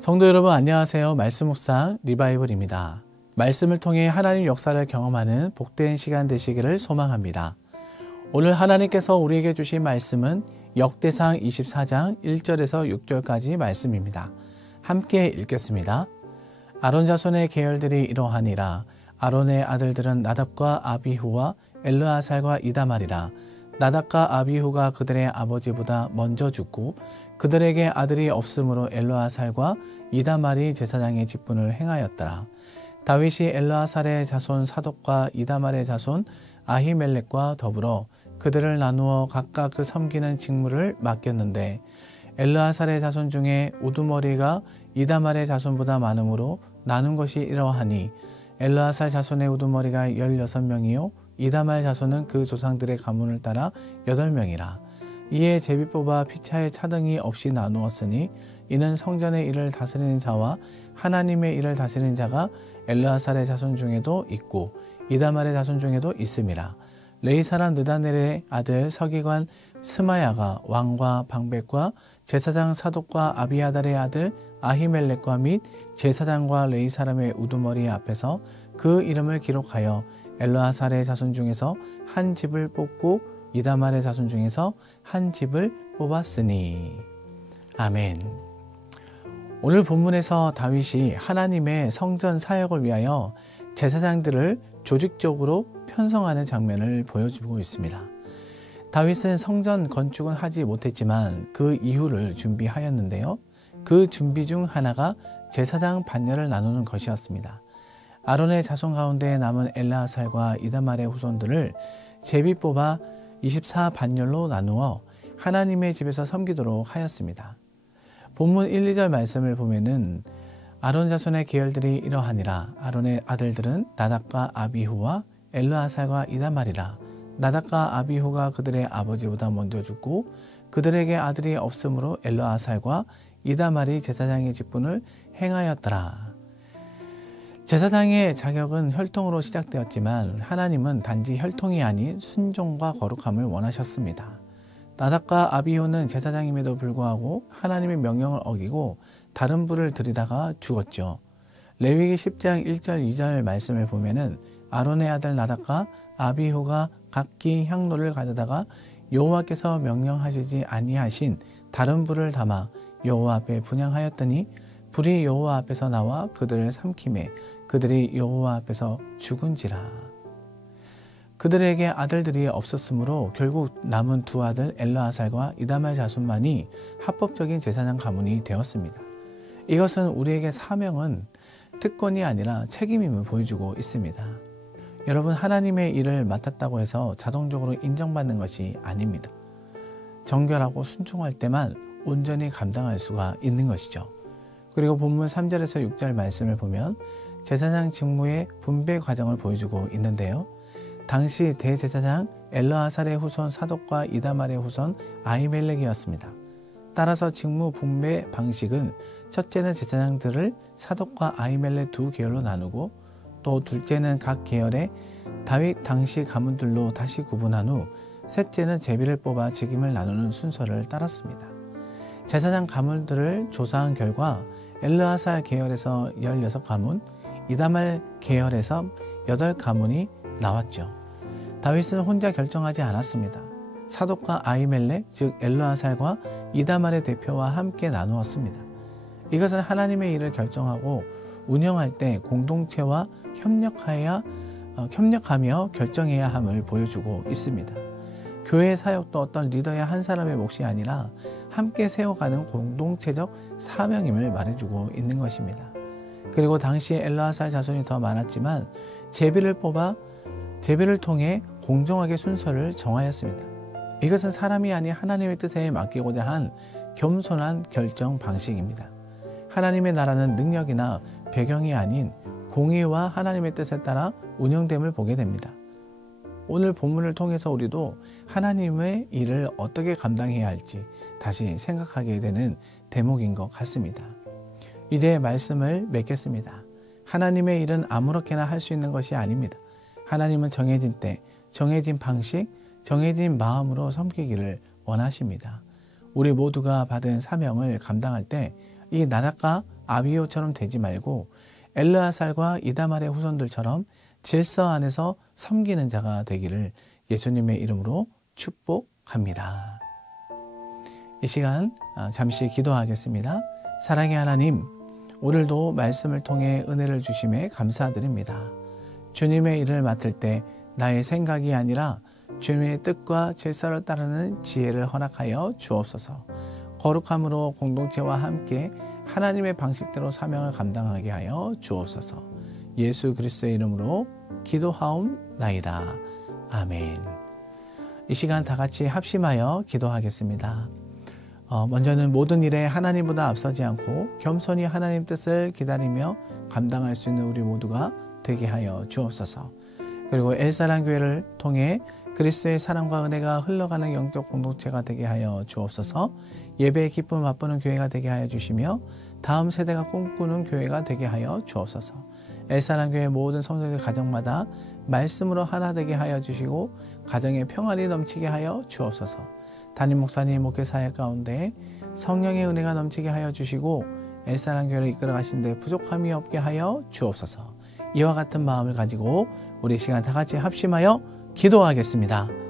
성도 여러분 안녕하세요. 말씀 묵상 리바이블입니다. 말씀을 통해 하나님 역사를 경험하는 복된 시간 되시기를 소망합니다. 오늘 하나님께서 우리에게 주신 말씀은 역대상 24장 1절에서 6절까지 말씀입니다. 함께 읽겠습니다. 아론 자손의 계열들이 이러하니라. 아론의 아들들은 나답과 아비후와 엘르아살과 이다말이라. 나답과 아비후가 그들의 아버지보다 먼저 죽고 그들에게 아들이 없으므로 엘르아살과 이다말이 제사장의 직분을 행하였더라. 다윗이 엘르아살의 자손 사독과 이다말의 자손 아히멜렉과 더불어 그들을 나누어 각각 그 섬기는 직무를 맡겼는데 엘르아살의 자손 중에 우두머리가 이다말의 자손보다 많으므로 나눈 것이 이러하니 엘르아살 자손의 우두머리가 16명이요 이다말 자손은 그 조상들의 가문을 따라 8명이라. 이에 제비 뽑아 피차의 차등이 없이 나누었으니 이는 성전의 일을 다스리는 자와 하나님의 일을 다스리는 자가 엘르아살의 자손 중에도 있고 이다말의 자손 중에도 있음이라. 레위 사람 느다넬의 아들 서기관 스마야가 왕과 방백과 제사장 사독과 아비아달의 아들 아히멜렉과 및 제사장과 레위 사람의 우두머리 앞에서 그 이름을 기록하여 엘르아살의 자손 중에서 한 집을 뽑고 이다말의 자손 중에서 한 집을 뽑았으니. 아멘. 오늘 본문에서 다윗이 하나님의 성전 사역을 위하여 제사장들을 조직적으로 편성하는 장면을 보여주고 있습니다. 다윗은 성전 건축은 하지 못했지만 그 이후를 준비하였는데요. 그 준비 중 하나가 제사장 반열을 나누는 것이었습니다. 아론의 자손 가운데 남은 엘르아살과 이다말의 후손들을 제비 뽑아 24반열로 나누어 하나님의 집에서 섬기도록 하였습니다. 본문 1, 2절 말씀을 보면은 아론 자손의 계열들이 이러하니라. 아론의 아들들은 나답과 아비후와 엘르아살과 이다말이라. 나답과 아비후가 그들의 아버지보다 먼저 죽고 그들에게 아들이 없으므로 엘르아살과 이다말이 제사장의 직분을 행하였더라. 제사장의 자격은 혈통으로 시작되었지만 하나님은 단지 혈통이 아닌 순종과 거룩함을 원하셨습니다. 나답과 아비후는 제사장임에도 불구하고 하나님의 명령을 어기고 다른 불을 들이다가 죽었죠. 레위기 10장 1절 2절 말씀을 보면은 아론의 아들 나답과 아비후가 각기 향로를 가져다가 여호와께서 명령하시지 아니하신 다른 불을 담아 여호와 앞에 분향하였더니 불이 여호와 앞에서 나와 그들을 삼키매 그들이 여호와 앞에서 죽은지라. 그들에게 아들들이 없었으므로 결국 남은 두 아들 엘르아살과 이다말 자손만이 합법적인 제사장 가문이 되었습니다. 이것은 우리에게 사명은 특권이 아니라 책임임을 보여주고 있습니다. 여러분, 하나님의 일을 맡았다고 해서 자동적으로 인정받는 것이 아닙니다. 정결하고 순종할 때만 온전히 감당할 수가 있는 것이죠. 그리고 본문 3절에서 6절 말씀을 보면 제사장 직무의 분배 과정을 보여주고 있는데요. 당시 대제사장 엘르아살의 후손 사독과 이다말의 후손 아히멜렉이었습니다. 따라서 직무 분배 방식은 첫째는 제사장들을 사독과 아히멜렉 두 계열로 나누고 또 둘째는 각 계열의 다윗 당시 가문들로 다시 구분한 후 셋째는 제비를 뽑아 직임을 나누는 순서를 따랐습니다. 제사장 가문들을 조사한 결과 엘르아살 계열에서 16가문, 이다말 계열에서 8가문이 나왔죠. 다윗은 혼자 결정하지 않았습니다. 사독과 아히멜렉, 즉 엘르아살과 이다말의 대표와 함께 나누었습니다. 이것은 하나님의 일을 결정하고 운영할 때 공동체와 협력하며 결정해야 함을 보여주고 있습니다. 교회 사역도 어떤 리더의 한 사람의 몫이 아니라 함께 세워가는 공동체적 사명임을 말해주고 있는 것입니다. 그리고 당시에 엘르아살 자손이 더 많았지만 제비를 통해 공정하게 순서를 정하였습니다. 이것은 사람이 아닌 하나님의 뜻에 맡기고자 한 겸손한 결정 방식입니다. 하나님의 나라는 능력이나 배경이 아닌 공의와 하나님의 뜻에 따라 운영됨을 보게 됩니다. 오늘 본문을 통해서 우리도 하나님의 일을 어떻게 감당해야 할지 다시 생각하게 되는 대목인 것 같습니다. 이제 말씀을 맺겠습니다. 하나님의 일은 아무렇게나 할 수 있는 것이 아닙니다. 하나님은 정해진 때, 정해진 방식, 정해진 마음으로 섬기기를 원하십니다. 우리 모두가 받은 사명을 감당할 때 이 나답과 아비오처럼 되지 말고 엘르아살과 이다말의 후손들처럼 질서 안에서 섬기는 자가 되기를 예수님의 이름으로 축복합니다. 이 시간 잠시 기도하겠습니다. 사랑의 하나님, 오늘도 말씀을 통해 은혜를 주심에 감사드립니다. 주님의 일을 맡을 때 나의 생각이 아니라 주님의 뜻과 질서를 따르는 지혜를 허락하여 주옵소서. 거룩함으로 공동체와 함께 하나님의 방식대로 사명을 감당하게 하여 주옵소서. 예수 그리스도의 이름으로 기도하옵나이다. 아멘. 이 시간 다 같이 합심하여 기도하겠습니다. 먼저는 모든 일에 하나님보다 앞서지 않고 겸손히 하나님 뜻을 기다리며 감당할 수 있는 우리 모두가 되게 하여 주옵소서. 그리고 엘사랑교회를 통해 그리스도의 사랑과 은혜가 흘러가는 영적 공동체가 되게 하여 주옵소서. 예배의 기쁨을 맛보는 교회가 되게 하여 주시며 다음 세대가 꿈꾸는 교회가 되게 하여 주옵소서. 엘사랑교회 모든 성도들 가정마다 말씀으로 하나 되게 하여 주시고 가정에 평안이 넘치게 하여 주옵소서. 담임 목사님 목회사역 가운데 성령의 은혜가 넘치게 하여 주시고 엘사랑교회를 이끌어 가신 데 부족함이 없게 하여 주옵소서. 이와 같은 마음을 가지고 우리 시간 다 같이 합심하여 기도하겠습니다.